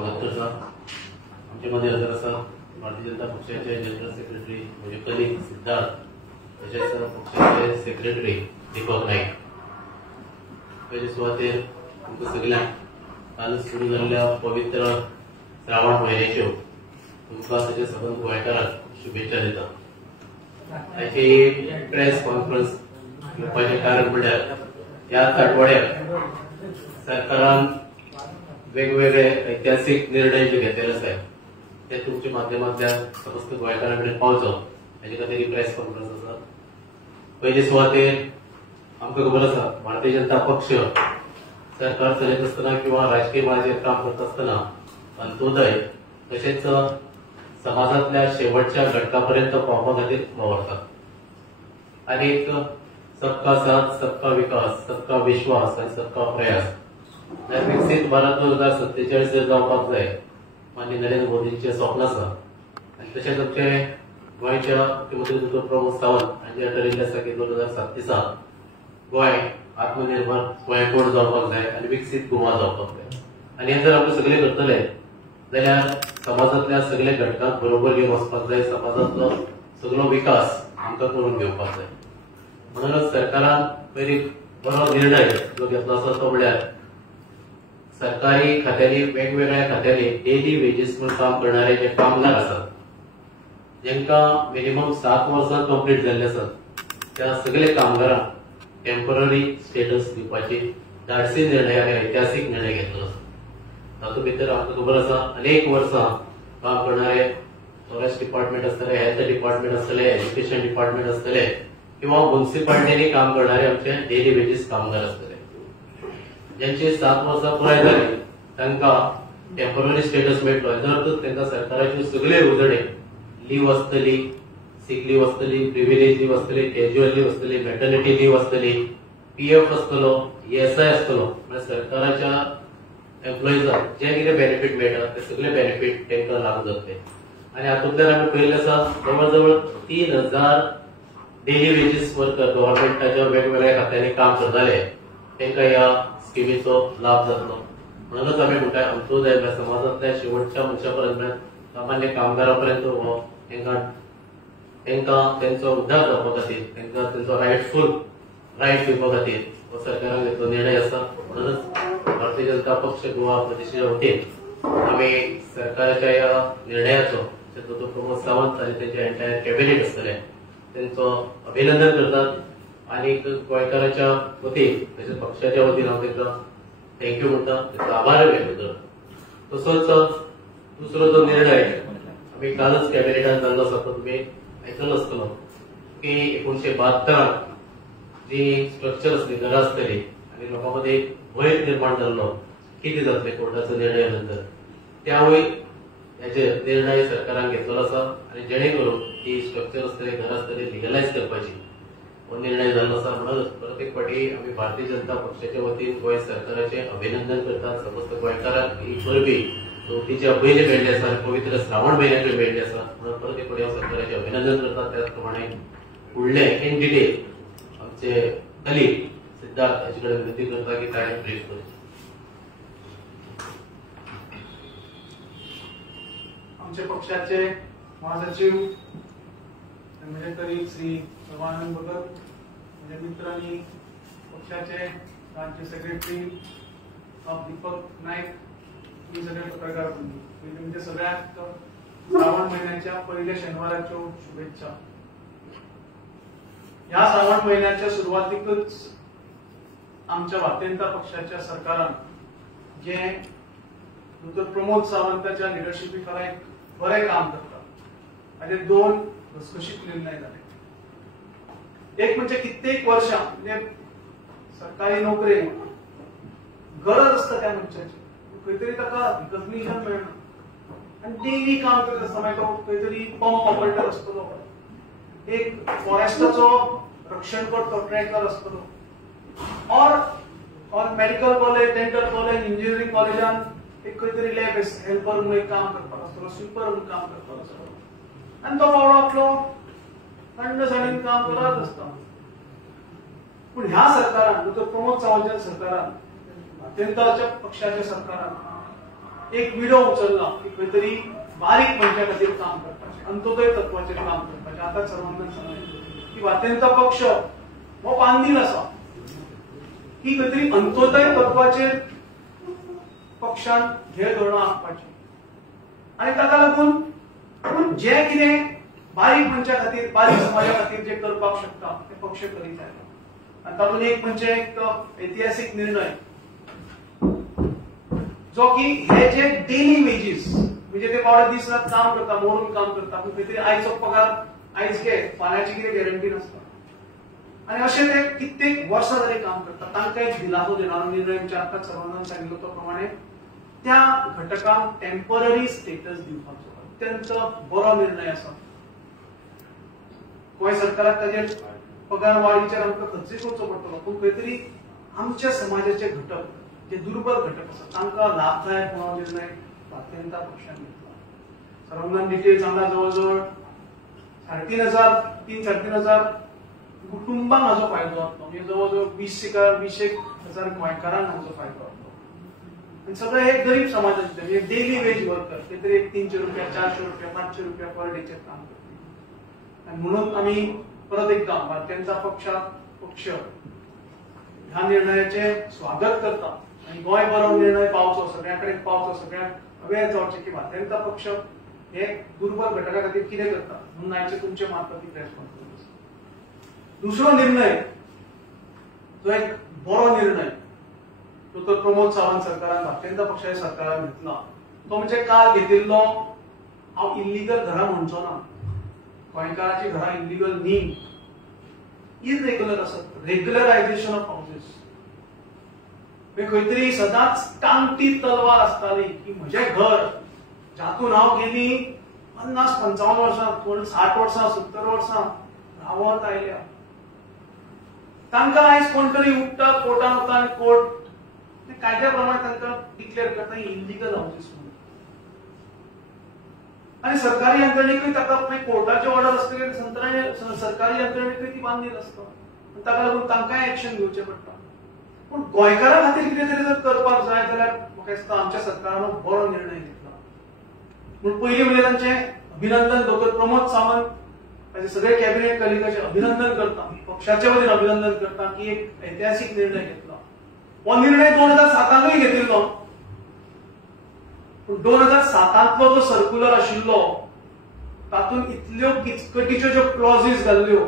स्वागत करता। आमच्या मध्ये हजर आसा भारतीय जनता पक्षाचे जनरल सेक्रेटरी म्हजे कलीग सिद्धार्थ, तशेंच पक्षाचे सेक्रेटरी दीपक नाईक। पयले सुवातेर तुमकां सगळ्यांक काल सुरू जाल्ल्या पवित्र श्रावण म्हयन्याच्यो तुमकां तशेंच सगळ्या गोंयकारांक शुभेच्छा दिता। आयची प्रेस कॉन्फरन्स घेवपाचें कारण म्हळ्यार ह्या आठवड्याक सरकारान वेगवेगळे ऐतिहासिक निर्णय जे घेतलेले आसात ते तुमच्या माध्यमांतल्यान समस्त गोंयकारां कडेन पावचो हाजे खातीर ही प्रेस कॉन्फरन्स आसा। पयले सुवातेर आमकां खबर आसा भारतीय जनता पक्ष सरकार चलयत आसतना किंवा राजकीय मळाचेर काम करता आसतना अंत्योदय तशेंच समाजातल्या शेवटच्या घटकापर्यंत पावपा खातीर वावरता। आनीक सबका साथ, सबका विकास, सबका विश्वास आनी सबका प्रयास विकसित भारत 2047 जावपाक जाय माननीय नरेंद्र मोदींचे स्वप्न आसा। आनी तशेंच आमचे गोंयच्या मुख्यमंत्री डॉ प्रमोद सावंत हांचे ठरिल्लें आसा की 2037 गोंय आत्मनिर्भर गोंयकोड जावपाक जाय आनी विकसीत गोवा जावपाक जाय। आनी हे जर आमी सगळे करतले जाल्यार समाजातल्या सगळ्या घटकांक बरोबर घेवन वचपाक जाय, समाजातलो सगळो विकास आमकां करून घेवपाक जाय। म्हणूनच सरकारान पयली बरो निर्णय जो घेतलो आसा तो म्हळ्यार सरकारी खात्यांनी वेगवेगळ्या खात्यांनी डेली वेजीस म्हणून काम करणारे जे कामगार आसात जेंकां मिनिमम 7 वर्सां कंप्लीट जाल्ले आसात त्या सगळे कामगारांक टेम्पररी स्टेटस दिवपाची धाडसी निर्णय आनी ऐतिहासीक निर्णय घेतलो आसा। तातूंत भितर आमकां खबर आसा अनेक वर्सां काम करणारे फॉरेस्ट डिपार्टमेंट आसतले, हेल्थ डिपार्टमेंट आसतले, एज्युकेशन डिपार्टमेंट आसतले किंवा म्युनिसिपालिटीनी काम करणारे आमचे डेली वेजीस कामगार आसतले ज्यांची 7 वर्सां पुराय जाली तांकां टेम्पररी स्टेटस मेळटलो। हेजो अर्थ तांकां सरकाराच्यो सगळे येवजणी लीव आसतली, सीक लीव आसतली, प्रिविलेज लीव आसतली, कॅज्युअल लीव आसतली, मॅटर्निटी लीव आसतली, पीएफ आसतलो, ईएसआय आसतलो, म्हणजे सरकाराच्या एम्प्लॉईजांक जे कितें बेनिफीट मेळटा ते सगळे बेनिफीट तांकां लागू जातले। आनी हातूंतल्यान आमी पळयल्लें आसा जवळ जवळ 3000 डेली वेजीस वर्कर गव्हर्नमेंटाच्या वेगवेगळ्या खात्यांनी काम करताले तांकां ह्या स्किमीचो लाभ जातलो। म्हणूनच आमी म्हणटा अंत्योदय समाजातल्या शेवटच्या मनशापर्यंत सामान्य कामगारांपर्यंत हो तांकां तेंचो उद्धार जावपा खातीर तांकां तेंचो रायटफूल रायट दिवपा खातीर हो सरकारान घेतलो निर्णय आसा। म्हणूनच भारतीय जनता पक्ष गोवा प्रदेशाच्या वतीन आमी सरकाराच्या ह्या निर्णयाचो डॉ प्रमोद सावंत आनी तेंचे एंटायर कॅबिनेट आसतले तेंचो अभिनंदन करतात आनी गोंयकारांच्या वतीन तशेंच पक्षाच्या वतीन हांव तांकां थँक्यू म्हणटा, तांचो आभार व्यक्त करता। तसोच दुसरो जो निर्णय आमी कालच कॅबिनेटान जाल्लो आसा तो तुमी आयकलो आसतलो की 1972 जी स्ट्रक्चर आसली, घरां आसतली आनी लोकां मदीं एक भंय निर्माण जाल्लो कितें जातलें कोर्टाचो निर्णया नंतर, त्यावेळी हेचे निर्णय सरकारान घेतलो आसा आनी जेणे करून ही स्ट्रक्चर आसतली, घरां आसतली लिगलायज करपाची हो निर्णय जाल्लो आसा। म्हणून परत एक फावटी आमी भारतीय जनता पक्षाच्या वतीन गोंय सरकाराचे अभिनंदन करतात। समस्त गोंयकारांक ही परबी चवथीच्या पयली मेळ्ळी आसा, पवित्र श्रावण म्हयन्याक मेळ्ळी आसा। म्हणून परत एक फावटी हांव सरकाराचे अभिनंदन करतात। त्याच प्रमाणे फुडले इन डिटेल आमचे कलीग सिद्धार्थ हाचे कडेन विनंती करता की ताणें ब्रीफ करचें। आमच्या पक्षाचे महासचिव म्हणजे कलीग श्री सर्वानंद भगत, म्हणजे मित्र आणि पक्षाचे राज्य सेक्रेटरी दीपक नाईक, ही सगळे पत्रकार बंधू, म्हणजे सगळ्यात श्रावण महिन्याच्या पहिल्या शनिवाराच्या शुभेच्छा। या श्रावण महिन्याच्या सुरुवातीकच आमच्या भारतीय जनता पक्षाच्या सरकारान जे डॉ प्रमोद सावंताच्या लिडरशिपी खाला एक बरें काम करता हाचे 2 घसघशीत निर्णय झाले। एक म्हणजे कित्येक वर्षां म्हणजे सरकारी नोकरी गरज असता त्या मनशाची, खंय तरी ताका रिकग्निशन मेळना आनी डेली काम करत आसता, मागीर तो खंय तरी पंप ऑपरेटर आसतलो, एक फॉरेस्टाचो रक्षण करतो ट्रॅकर आसतलो, और medical college, dental college, engineering कॉलेजान एक खंय तरी लॅब हेल्पर म्हणून काम करपाक आसतलो, स्वीपर म्हणून काम करपाक आसतलो आनी तो बाबडो आपलो थंडसाणीन काम करत आसता। पूण ह्या सरकारान डॉ प्रमोद सावंताच्या सरकारान भारतीय जनता पक्षाच्या सरकारान एक विडो उचलला की खंय तरी बारीक मनशा खातीर काम करपाचें, अंत्योदय तत्वाचेर काम करपाचें. आता सर्वांना सांगलें की भारतीय जनता पक्ष हो बांदील आसा की खंय तरी अंत्योदय तत्वाचेर पक्षान हे धोरणां आंखपाची. आनी ताका लागून जे कितें बारीक मनशा खातीर, बारीक समाजा खातीर जे करपाक शकता ते पक्ष करीत आयला. आनी तातूंत एक म्हणजे एक ऐतिहासीक निर्णय जो की हे जे डेली वेजीस म्हणजे ते बावडे दीस रात काम करता, मोडून काम करता, पूण खंय तरी आयचो पगार आयज घे, फाल्यांची कितें गॅरंटी नासता. आनी अशें ते कित्येक वर्सां जाली काम करता. तांकां एक दिलासो देणारो निर्णय म्हणजे आतां सर्वांना सांगिल्लो तो प्रमाणे त्या घटकांक टेम्पररी स्टेटस दिवपाचो अत्यंत बरो निर्णय आसा. गोंय सरकाराक ताजेर पगार वाडीचेर आमकां खर्चूय करचो पडटलो, पूण खंय तरी आमच्या समाजाचे घटक जे दुर्बल घटक आसात तांकां लाभदायक हो निर्णय भारतीय जनता पक्षान घेतला. सर्वांगण डिटेल्स हांगा जवळ 3,500 कुटुंबांक हाचो फायदो जातलो. म्हणजे जवळ 20,000 गोंयकारांक हाचो फायदो जातलो. आनी सगळे हे गरीब समाजाचे म्हणजे डेली वेज वर्कर खंय तरी 300 रुपया, 400 रुपया, 500 रुपया पर डेचेर काम करता. आनी म्हणून आमी परत एकदा भारतीय जनता पक्ष ह्या निर्णयाचे स्वागत करता. आनी गोंय बरो निर्णय पावचो, सगळ्या कडेन पावचो, सगळ्यांक अवेअर जावचें की भारतीय जनता पक्ष हे दुर्बल घटका खातीर कितें करता. म्हणून आयचे तुमचे मार्फत ही प्रेस कॉन्फरन्स. दुसरो निर्णय जो एक बरो निर्णय डॉ. प्रमोद सावंत सरकारान भारतीय जनता पक्षाच्या सरकारान घेतला तो म्हणजे काल घेतिल्लो, हांव इल्लीगल घरां म्हणचो ना, गोंयकारांची घरां इल्लीगल न्ही, इरेग्युलर आसत, रेग्युलरायझेशन ऑफ हाऊसेस. खंय तरी सदांच टांगटी तलवार आसताली की म्हजें घर जातून हांव गेली 50-55 वर्सां, कोण 60 वर्सां, 70 वर्सां रावत आयल्या. तांकां आयज कोण तरी उठ्ठा, कोर्टान वता आनी कोर्ट कायद्या प्रमाणे तांकां डिक्लेअर करता इल्लीगल हाऊसेस म्हणून. आनी सरकारी यंत्रणेकूय ताका कोर्टाची ऑर्डर आसतकीर सरकारी यंत्रणेकूय ती बांदील आसता. ताका लागून तांकांय एक्शन घेवचें पडटा. पूण गोंयकारां खातीर कितें तरी जर करपाक जाय जाल्यार म्हाका दिसता आमच्या सरकारान बरो निर्णय घेतला. पूण पयलीं म्हणजे तांचें अभिनंदन डॉ. प्रमोद सावंत ताचे सगळे कॅबिनेट कलिगाचें अभिनंदन करता, पक्षाचे वतीन अभिनंदन करता की एक ऐतिहासीक निर्णय घेतला. हो निर्णय 2007 घेतिल्लो, पूण 2007 जो सर्क्युलर आशिल्लो तातूंत इतल्यो किचकटीच्यो ज्यो क्लॉजीस घाल्ल्यो,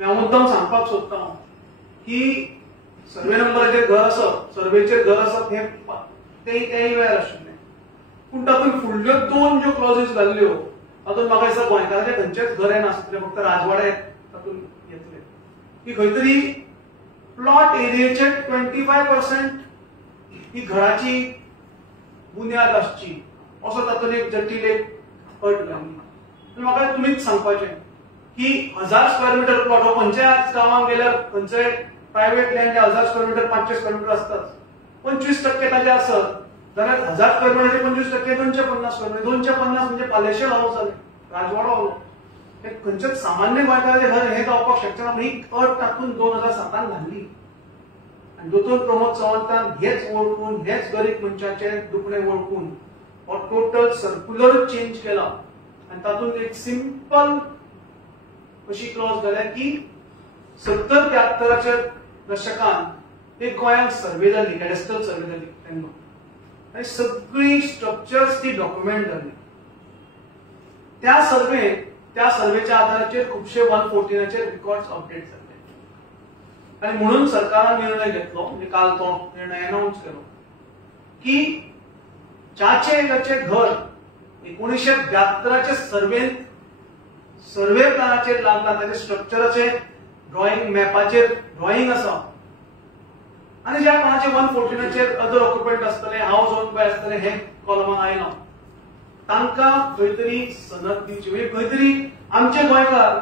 हांव मुद्दम सांगपाक सोदतां की सर्वे नंबराचेर घर आसप, सर्वेचेर घर आसप हे तेय वेळ आशिल्लें. पूण तातूंत फुडल्यो 2 ज्यो क्लॉजीस घाल्ल्यो तातूंत म्हाका दिसता गोंयकारांचे खंयचेच घर नासतले, फक्त राजवाडे तातूंत येतले की खंय तरी प्लॉट एरियेचे 25% ही घराची बुन्याद आसची असो तातूंत एक जटील एक अट घाल्ली. म्हाका तुमीच सांगपाचें की 1000 स्क्वेअर मिटर प्लॉट हो खंयच्याय आज गांवांत गेल्यार खंयचोय private land 1000 square metre 500 square metre आसताच. 25% ताचे आसत जाल्यार 1000 स्क्वेअर मिटर 25% 250 स्क्वेअर मिटर, 250 म्हणजे पालेशेल हाऊस जाले, राजवाडो जालो. हे खंयचेच सामान्य गोंयकाराचें घर हे जावपाक शकचें ना. ही अट तातूंत 2007 घाल्ली. आनी डॉ. प्रमोद सावंतान हेच वळखून, हेच गरीब मनशाचे दुखणे वळखून हो टोटल सर्क्युलर चेंज केला. आनी तातूंत एक सिंपल अशी क्लॉज घाल्या की 70-73च्या दशकांत एक गोंयांत सर्वे जाल्ली, कॅडेस्ट्रल सर्वे जाल्ली तेन्ना, आनी सगळी स्ट्रक्चर्स ती डॉक्युमेंट जाल्ली. त्या सर्वेच्या आधाराचेर खुबशे 114 रिकॉर्ड्स अपडेट जाल्ले. आनी म्हणून सरकारान निर्णय घेतलो, म्हणजे काल तो निर्णय अनाउन्स केलो की ज्याचे घर 1972च्या सर्वे प्लॅनाचेर लागला, त्याचे स्ट्रक्चराचे ड्रॉइंग, मॅपाचेर ड्रॉइंग आसा, आनी ज्या कोणाचे 114 अदर ऑक्युपंट आसतले, हाऊस ओन बाय आसतले, हे कॉलमांत आयला, तांकां खंय तरी सनद दिवची. म्हणजे खंय तरी आमचे गोंयकार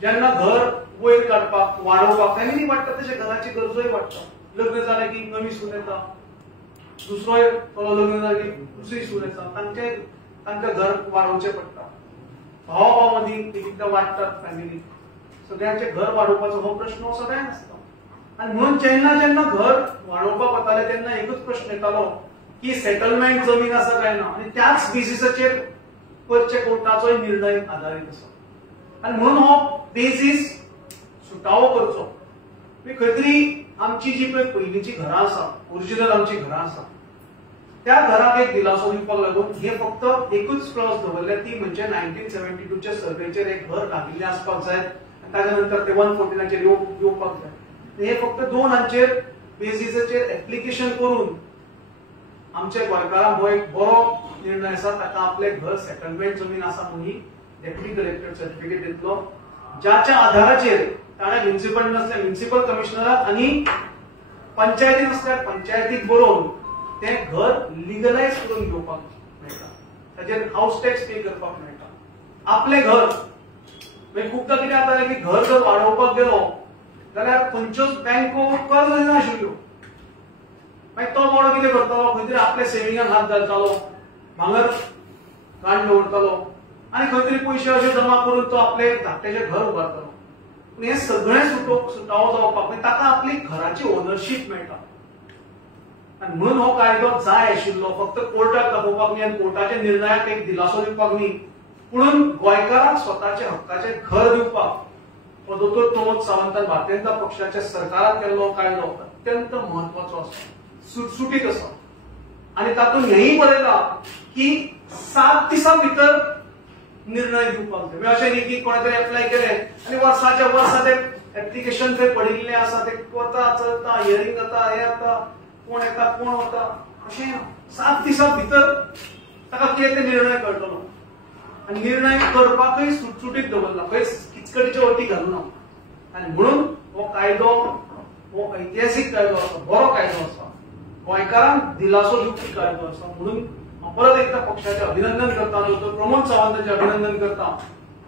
जेन्ना घर वयर काडपाक, वाडोवपाक फॅमिली वाडटा तशें घराची गरजोय वाडटा. लग्न जालें की नवी सून येता, दुसरोय तो लग्न जालें की दुसरी सून येता, तांकां घर वाडोवचें पडटा. भावा मदीं एकदां वाडटात फॅमिली, सगळ्यांचे घर वाडोवपाचो हो प्रश्न सगळ्यांक आसता. आनी म्हणून जेन्ना घर वाडोवपाक वताले तेन्ना एकूच प्रश्न येतालो की सेटलमेंट जमीन आसा काय ना आणि त्याच बेसिसाचेर करचे कोर्टाचो निर्णय आधारीत आसा आणि म्हणून हो बेसिस सुटावो करचो. खंय तरी आमची जी पळय पयलींची घरां आसा, ओरिजिनल आमची घरां आसा, त्या घराक एक दिलासो दिवपाक लागून हे फक्त एकूच क्लॉज दवरल्या, ती म्हणजे 1972 च्या सर्वेचेर एक घर घातिल्लें आसपाक जाय आनी ताच्या नंतर ते 114 येवपाक जाय. हे फक्त 2 हांचेर बेसिसाचेर एप्लिकेशन करून आमच्या गोंयकारांक हो एक बरो निर्णय आसा. ताका आपले घर सेटलमेंट जमीन आसा म्हणून ही डेप्युटी कलेक्टर सर्टिफिकेट दितलो, ज्याच्या आधाराचेर ताणें म्युनिसिपल कमिशनराक आणि पंचायतीन असल्यार पंचायतीक बरोवन ते घर लिगलायज करून घेवपाक मेळटा, ताचेर हाऊस टॅक्स पे करपाक मेळटा. आपले घर खुबदां कितें जातालें की घर जर वाडोवपाक गेलो जाल्यार खंयच्योच बँको कर्ज दिनाशिल्ल्यो. मागीर तो मोडो कितें करतालो, खंय तरी आपल्या सेविंगान हात घालतालो, भांगर गाण दवरतालो आनी खंय तरी पयशे अशे जमा करून तो आपले धाकटेचें घर उबारतालो. पूण हे सगळें सुटावो जावपाक ताका आपली घराची ओनरशीप मेळटा आनी म्हणून हो कायदो जाय आशिल्लो. फक्त कोर्टाक दाखोवपाक न्ही आनी कोर्टाच्या निर्णयाक एक दिलासो दिवपाक न्ही, पूण गोंयकारांक स्वताचे हक्काचे घर दिवपाक हो दोतोर प्रमोद सावंतान भारतीय जनता पक्षाच्या सरकारान केल्लो कायदो अत्यंत म्हत्वाचो आसा, सुटसुटीत आसा. आनी तातूंत हेंय बरयलां की 7 दिसां भितर निर्णय दिवपाक जाय. अशें न्ही की कोणे तरी एप्लाय केलें आनी वर्साच्या वर्सा ते एप्लिकेशन थंय पडिल्लें आसा, ते वता चलता, हियरिंग जाता, हे जाता, कोण येता कोण वता, अशें 7 दिसां भितर ताका कितें ते निर्णय कळटलो आनी निर्णय करपाकय सुटसुटीत दवरला, खंय किचकटीच्यो अटी घालूना. आनी म्हणून हो कायदो हो ऐतिहासीक कायदो आसा, बरो कायदो आसा, गोंयकारांक दिलासो दिवपी कायदो आसा. म्हणून परत एकदा पक्षाचे अभिनंदन करता, दोतोर प्रमोद सावंतांचे अभिनंदन करता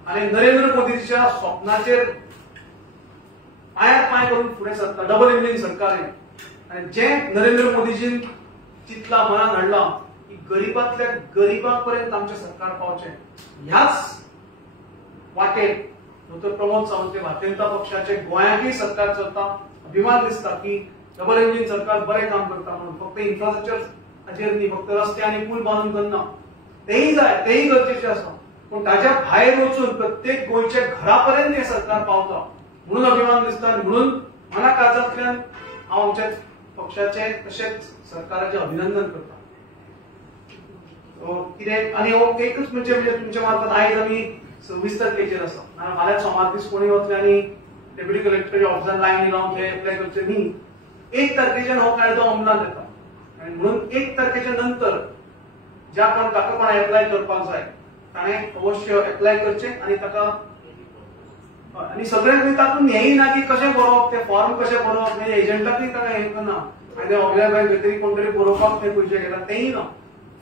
आनी नरेंद्र मोदीच्या स्वप्नाचेर पांयार पांय करून फुडें सरता डबल इंजिन सरकार. आनी जे नरेंद्र मोदीजीन चिंतला, मनान हाडला की गरीबांतल्या गरीबां पर्यंत आमचें सरकार पावचें, ह्याच वाटेर दोतोर प्रमोद सावंत भारतीय जनता पक्षाचे गोंयाकय सरकार चलता. अभिमान दिसता की डबल इंजिन सरकार बरें काम करता म्हणून. फक्त इन्फ्रास्ट्रक्चर हाचेर न्ही, फक्त रस्ते आनी पूल बांदून करना, तेय जाय, तेय गरजेचें आसा, पूण ताच्या भायर वचून प्रत्येक गोंयच्या घरापर्यंत हें सरकार पावता म्हणून अभिमान दिसता. आनी म्हणून मना काळजांतल्यान हांव आमच्या पक्षाचे तशेंच सरकाराचे अभिनंदन करता. कितें आनी हो एकच म्हणजे तुमच्या मार्फत आयज आमी 26 तारखेचेर आसा, फाल्यां सोमार दीस कोणी वतले आनी डेप्युटी कलेक्टराच्या ऑफिसान लायनी लावन ते एप्लाय करचे न्ही. 1 तारखेच्यान हो कायदो अंमलांत येता आनी म्हणून 1 तारखेच्या नंतर ज्या कोण ताका कोण एप्लाय करपाक जाय ताणें अवश्य एप्लाय करचें आनी ताका आनी सगळें तातूंत हेंय ना की कशें बरोवप, ते फॉर्म कशें बरोवप, म्हणजे एजंटाकय ताका हें करना आनी ते ऑफिसार खंय तरी कोण तरी बरोवपाक ते पयशे घेता, तेंय ना.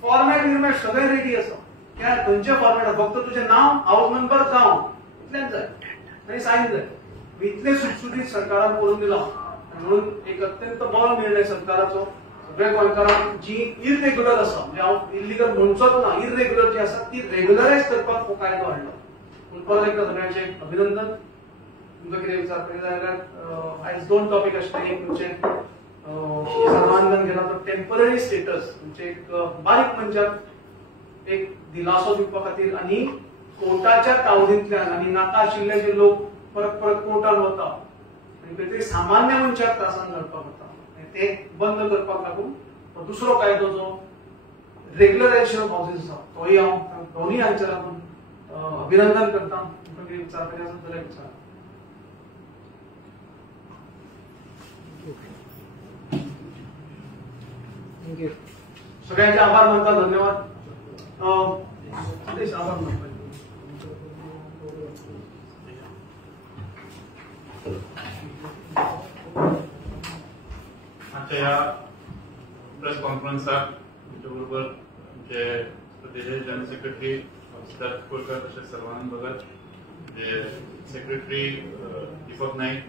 फॉर्मेट बिर्मेट सगळें रेडी आसा. त्या खंयचे फॉर्मेट फक्त तुजें नांव, हाऊस नंबर, गांव इतलेंच जाय आनी सायन जाय. इतले सुटसुटीत सरकारान करून दिला म्हणून एक अत्यंत बरो निर्णय सरकाराचो. सगळ्या गोंयकारांक जी इरेग्युलर आसा, म्हणजे हांव इल्लीगल म्हणचोच ना, इरेग्युलर जी आसा ती रेग्युलरायज करपाक हो कायदो हाडलो. पूण परत एकदा सगळ्यांचे अभिनंदन. तुमकां कितें विचारपाचें जाल्यार आयज 2 टॉपीक आशिल्ले. एक म्हणजे सर्वांगण गेला तर टेम्पररी स्टेटस, म्हणजे एक बारीक मनशाक एक दिलासो दिवपा खातीर आनी कोर्टाच्या तावडींतल्यान आनी नाका आशिल्ले जे लोक परत परत कोर्टान वता आनी खंय तरी सामान्य मनशाक त्रासान घालपाक वता ते बंद करपाक लागून दुसरो कायदो जो रेग्युलरायझेशन ऑफ हाऊसेस आसा तोय हांव दोनूय हांचेर लागून अभिनंदन करता. तुमकां कितें विचारपाचें आसा जाल्यार विचार. सगळ्यांचे आभार मानता. धन्यवाद. आभार मानता. आजच्या या प्रेस कॉन्फरन्साक तुमच्या बरोबर आमचे प्रदेशाचे जनरल सेक्रेटरी सिद्धार्थ कोळकर, तशेंच सर्वानंद भगत, जे सेक्रेटरी दीपक नाईक,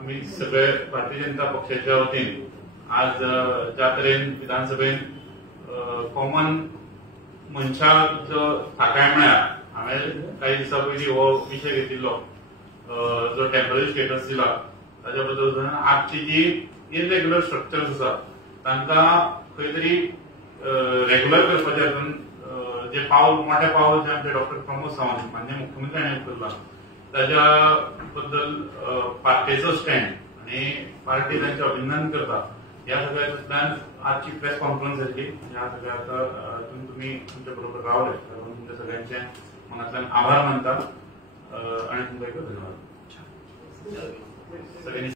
आमी सगळे भारतीय जनता पक्षाच्या वतीन आज ज्या तरेन विधानसभेन कॉमन मनशाक जो थाकाय मेळ्ळा, हांवें काही दिसा पयलीं हो विशय घेतिल्लो जो टेम्पररी स्टेटस दिला ताच्या बद्दल आजची जी इरेग्युलर स्ट्रक्चर्स आसा तांकां खंय तरी रेग्युलर करपाचें हातून जे पावल मोठे पावल जे आमचे डॉक्टर प्रमोद सावंत माननीय मुख्यमंत्री हांणी उखल्ला ताच्या बद्दल पार्टीचो स्टँड आणि पार्टी तांचे अभिनंदन करता. ह्या सगळ्यातल्यान आजची प्रेस कॉन्फरन्स जातली. ह्या सगळ्या तुम्ही तुमच्या बरोबर रावले तुमच्या सगळ्यांचे मनातल्यान आभार मानता आणि तुमकां धन्यवाद. सगळ्यांनी